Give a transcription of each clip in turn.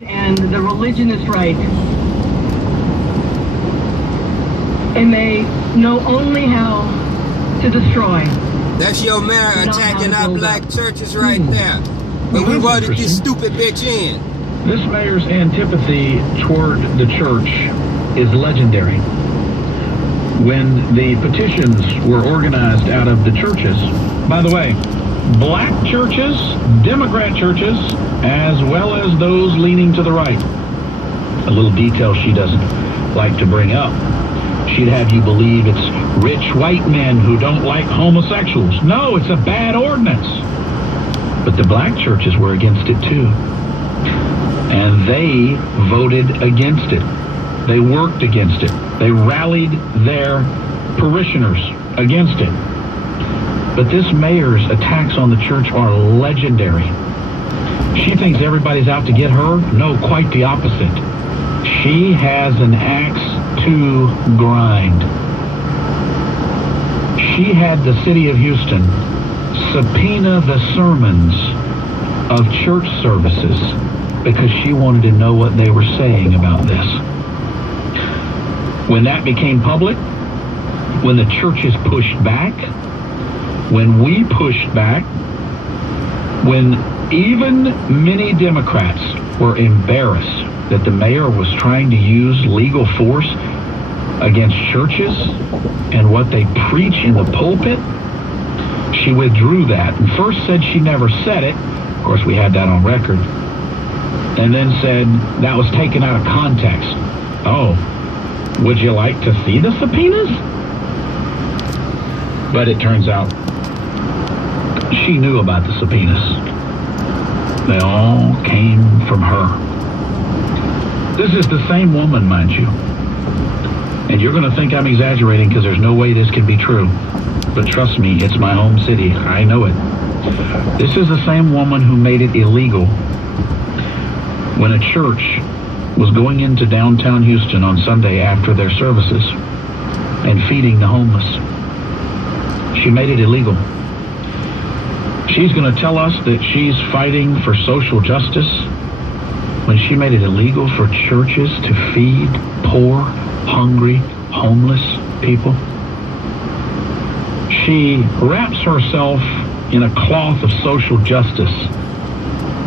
and the religionist right, and they know only how to destroy. That's your mayor attacking our black churches right there. But we voted this stupid bitch in. This mayor's antipathy toward the church is legendary. When the petitions were organized out of the churches, by the way, black churches, Democrat churches, as well as those leaning to the right. A little detail she doesn't like to bring up. She'd have you believe it's rich white men who don't like homosexuals. No, it's a bad ordinance. But the black churches were against it too. And they voted against it. They worked against it. They rallied their parishioners against it. But this mayor's attacks on the church are legendary. She thinks everybody's out to get her. No, quite the opposite. She has an axe to grind. She had the city of Houston subpoena the sermons of church services because she wanted to know what they were saying about this. When that became public, when the churches pushed back, when we pushed back, when even many Democrats were embarrassed that the mayor was trying to use legal force against churches and what they preach in the pulpit, she withdrew that and first said she never said it. Of course, we had that on record. And then said that was taken out of context. Oh, would you like to see the subpoenas? But it turns out she knew about the subpoenas. They all came from her. This is the same woman, mind you. And you're going to think I'm exaggerating because there's no way this can be true. But trust me, it's my home city. I know it. This is the same woman who made it illegal when a church was going into downtown Houston on Sunday after their services and feeding the homeless. She made it illegal. She's going to tell us that she's fighting for social justice when she made it illegal for churches to feed poor, hungry, homeless people. She wraps herself in a cloth of social justice,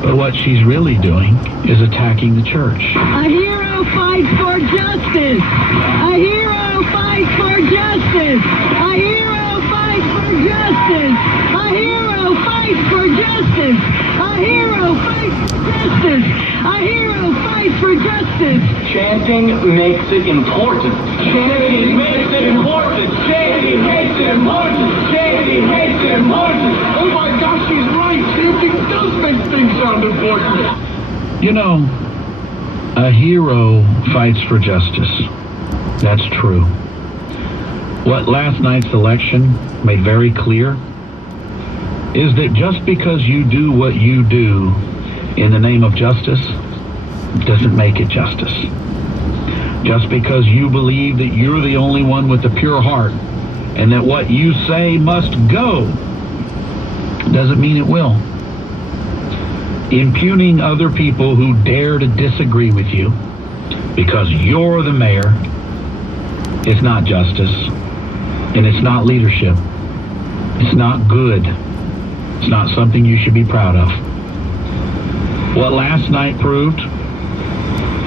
but what she's really doing is attacking the church. A hero fights for justice. A hero fights for justice. A hero fights for justice. A hero fights for justice. A hero fights for justice. A hero fights for justice. Chanting makes it important. Chanting makes it important. Chanting makes it important. Chanting makes it important. Oh my gosh, she's right. Chanting does make things sound important. You know, a hero fights for justice. That's true. What last night's election made very clear is that just because you do what you do in the name of justice doesn't make it justice. Just because you believe that you're the only one with the pure heart and that what you say must go doesn't mean it will. Impugning other people who dare to disagree with you because you're the mayor is not justice, and it's not leadership. It's not good. It's not something you should be proud of. What last night proved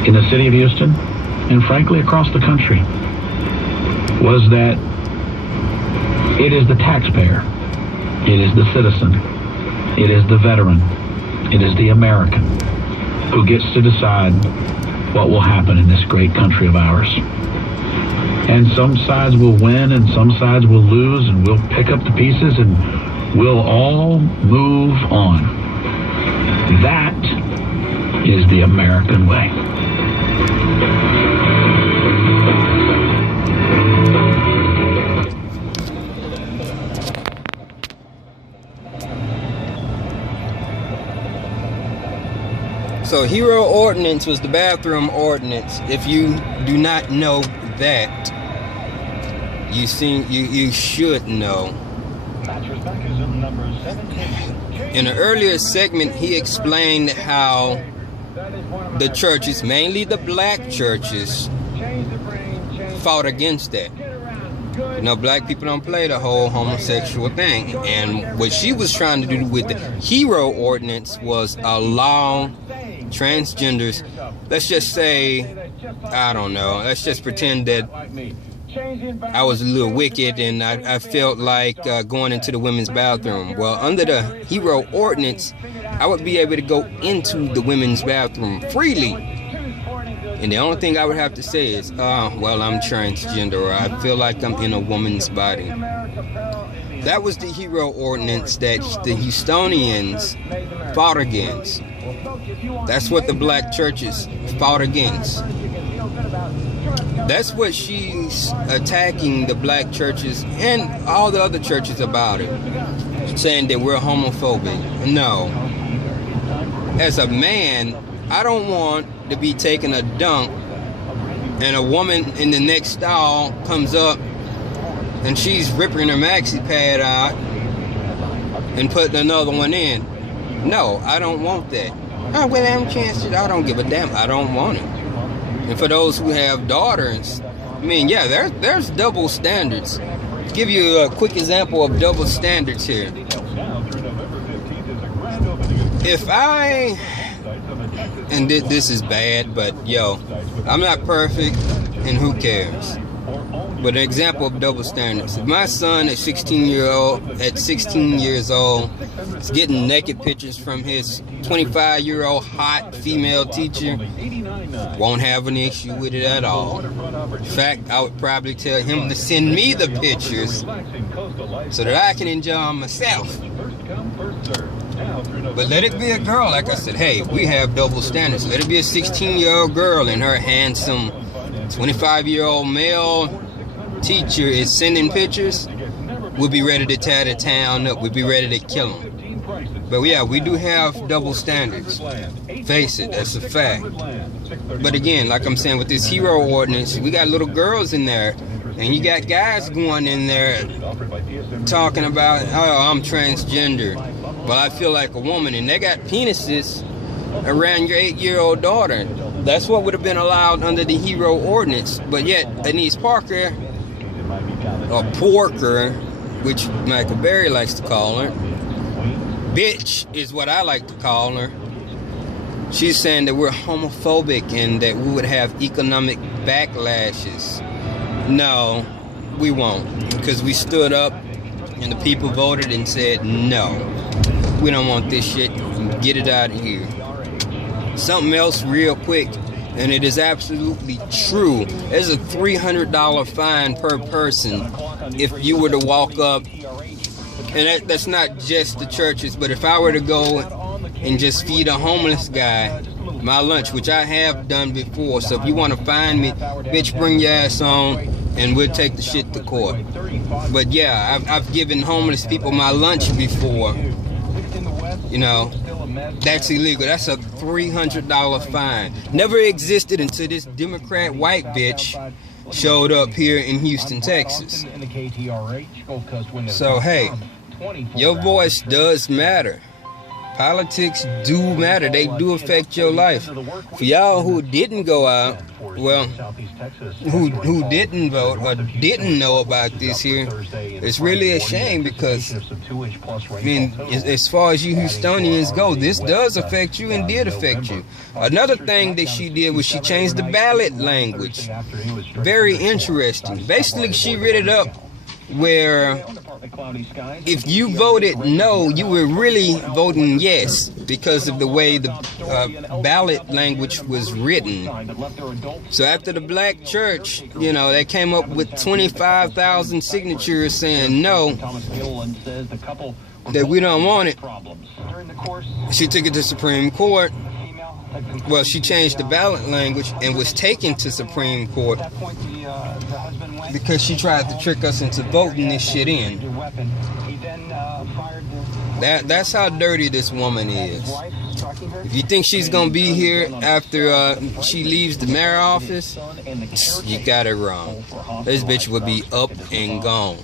in the city of Houston, and frankly across the country, was that it is the taxpayer, it is the citizen, it is the veteran, it is the American who gets to decide what will happen in this great country of ours. And some sides will win and some sides will lose, and we'll pick up the pieces and we'll all move on. That is the American way. So hero ordinance was the bathroom ordinance. If you do not know that, you should know. In an earlier segment, he explained how the churches, mainly the black churches, fought against that. You know, black people don't play the whole homosexual thing. And what she was trying to do with the Hero Ordinance was allow transgenders, let's just say, I don't know, let's just pretend that I was a little wicked and I felt like going into the women's bathroom. Well, under the Hero Ordinance, I would be able to go into the women's bathroom freely. And the only thing I would have to say is, well, I'm transgender, or I feel like I'm in a woman's body. That was the Hero Ordinance that the Houstonians fought against. That's what the black churches fought against. That's what she's attacking the black churches and all the other churches about it, saying that we're homophobic. No. As a man, I don't want to be taking a dump and a woman in the next stall comes up and she's ripping her maxi pad out and putting another one in. No, I don't want that. Oh, well, I'm transgender. I don't give a damn. I don't want it. And for those who have daughters, I mean, yeah, there's double standards. To give you a quick example of double standards here. If I, and this is bad, but yo, I'm not perfect, and who cares? But an example of double standards. If my son at 16 years old, is getting naked pictures from his 25-year-old hot female teacher, won't have an issue with it at all. In fact, I would probably tell him to send me the pictures so that I can enjoy them myself. But let it be a girl, like I said, hey, we have double standards. Let it be a 16-year-old girl and her handsome 25-year-old male teacher is sending pictures. We'll be ready to tear the town up. We'll be ready to kill them. But yeah, we do have double standards. Face it, that's a fact. But again, like I'm saying, with this Hero Ordinance, we got little girls in there. And you got guys going in there talking about, oh, I'm transgender. Well, I feel like a woman. And they got penises around your 8-year-old daughter. That's what would have been allowed under the Hero Ordinance. But yet, Anise Parker, or Porker, which Michael Berry likes to call her, bitch is what I like to call her. She's saying that we're homophobic and that we would have economic backlashes. No, we won't, because we stood up and the people voted and said, no, we don't want this shit, get it out of here. Something else real quick, and it is absolutely true. There's a $300 fine per person if you were to walk up, and that's not just the churches, but if I were to go and just feed a homeless guy my lunch, which I have done before. So if you want to find me, bitch, bring your ass on and we'll take the shit to court. But yeah, I've given homeless people my lunch before. You know, that's illegal. That's a $300 fine. Never existed until this Democrat white bitch showed up here in Houston, Texas. So hey, your voice does matter. Politics do matter. They do affect your life. For y'all who didn't go out, well, who didn't vote or didn't know about this here, it's really a shame because, I mean, as far as you Houstonians go, this does affect you and did affect you. Another thing that she did was she changed the ballot language. Very interesting. Basically, she read it up where if you voted no, you were really voting yes because of the way the ballot language was written. So after the black church, you know, they came up with 25,000 signatures saying no, that we don't want it. She took it to Supreme Court. Well, she changed the ballot language and was taken to Supreme Court because she tried to trick us into voting this shit in. That's how dirty this woman is. If you think she's gonna be here after she leaves the mayor office, you got it wrong. This bitch would be up and gone.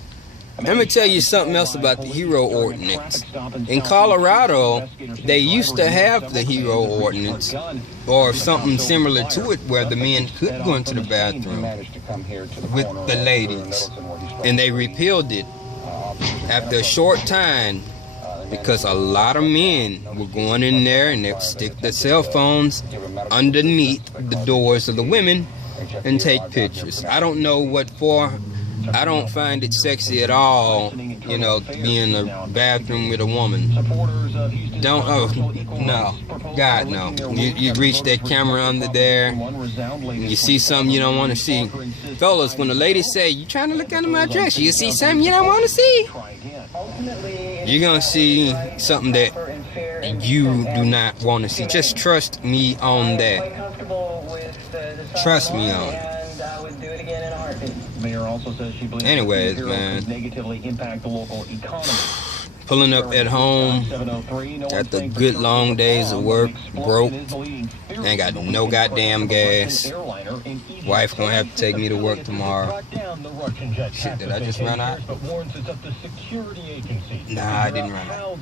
Let me tell you something else about the hero ordinance. In Colorado, they used to have the hero ordinance or something similar to it where the men could go into the bathroom with the ladies. And they repealed it after a short time because a lot of men were going in there and they'd stick their cell phones underneath the doors of the women and take pictures. I don't know what for. I don't find it sexy at all, you know, to be in a bathroom with a woman. Don't, no. God, no. You reach that camera under there, and you see something you don't want to see. Fellas, when the ladies say, you trying to look under my dress, you see something you don't want to see, you're going to see something that you do not want to see. Just trust me on that. Trust me on it. Mayor also says she believes anyways, man, negatively impact the local economy. Pulling up at home after good long days of work, broke, ain't got no goddamn gas. Wife gonna have to take me to work tomorrow. Shit, did I just run out? Nah, I didn't run out.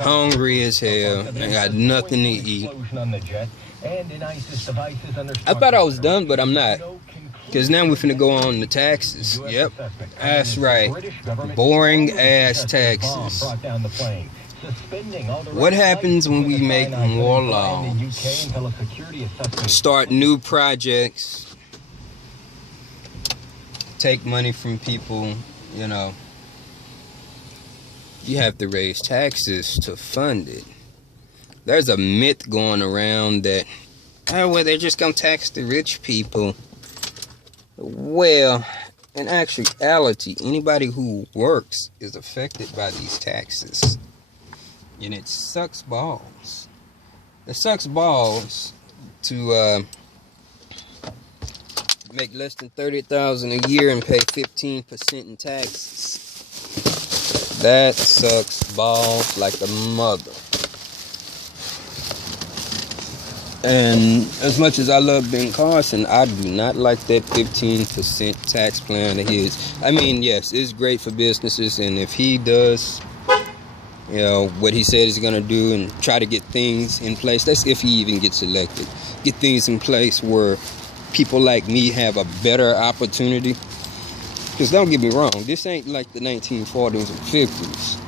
Hungry as hell, ain't got nothing to eat. I thought I was done, but I'm not. Because now we're finna go on the taxes. Yep, that's right. Boring ass taxes. What happens when we make more laws? Start new projects. Take money from people, you know. You have to raise taxes to fund it. There's a myth going around that, oh, well, they're just gonna tax the rich people. Well, in actuality, anybody who works is affected by these taxes. And it sucks balls. It sucks balls to make less than $30,000 a year and pay 15% in taxes. That sucks balls like a mother. And as much as I love Ben Carson, I do not like that 15% tax plan of his. I mean, yes, it's great for businesses, and if he does, you know, what he said he's going to do and try to get things in place, that's if he even gets elected. Get things in place where people like me have a better opportunity. Because don't get me wrong, this ain't like the 1940s and 50s.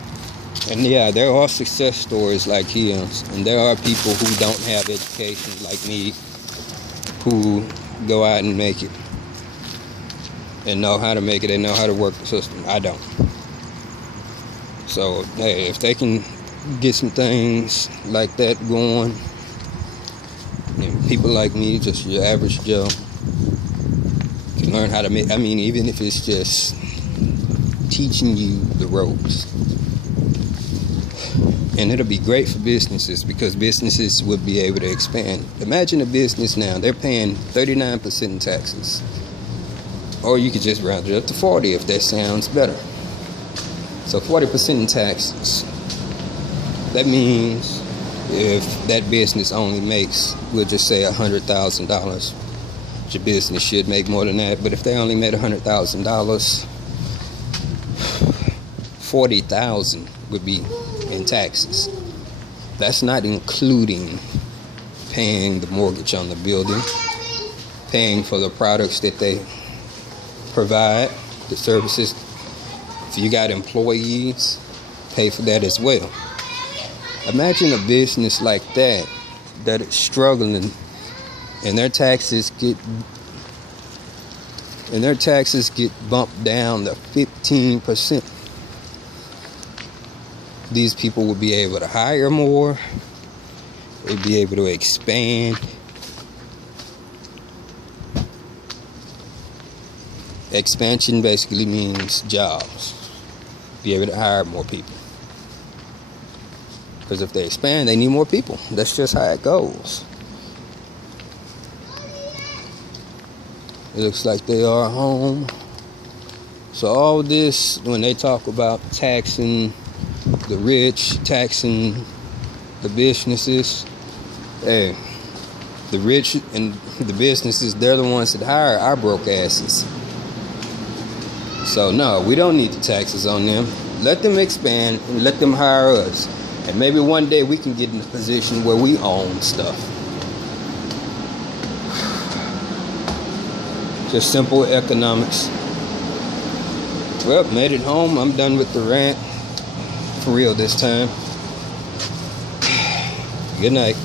And yeah, there are success stories like his, and there are people who don't have education like me who go out and make it and know how to make it and know how to work the system. I don't. So, hey, if they can get some things like that going, and people like me, just your average Joe, can learn how to make, I mean, even if it's just teaching you the ropes. And it'll be great for businesses because businesses would be able to expand. Imagine a business now, they're paying 39% in taxes. Or you could just round it up to 40 if that sounds better. So 40% in taxes. That means if that business only makes, we'll just say $100,000, your business should make more than that. But if they only made $100,000, 40,000 would be in taxes. That's not including paying the mortgage on the building, paying for the products that they provide, the services. If you got employees, pay for that as well. Imagine a business like that is struggling and their taxes get bumped down to 15%. These people will be able to hire more. They'll be able to expand. Expansion basically means jobs. Be able to hire more people. Because if they expand, they need more people. That's just how it goes. It looks like they are home. So all this, when they talk about taxing the rich, taxing the businesses, hey, the rich and the businesses, they're the ones that hire our broke asses. So no, we don't need the taxes on them. Let them expand and let them hire us. And maybe one day we can get in a position where we own stuff. Just simple economics. Well, made it home. I'm done with the rant. For real this time. Good night.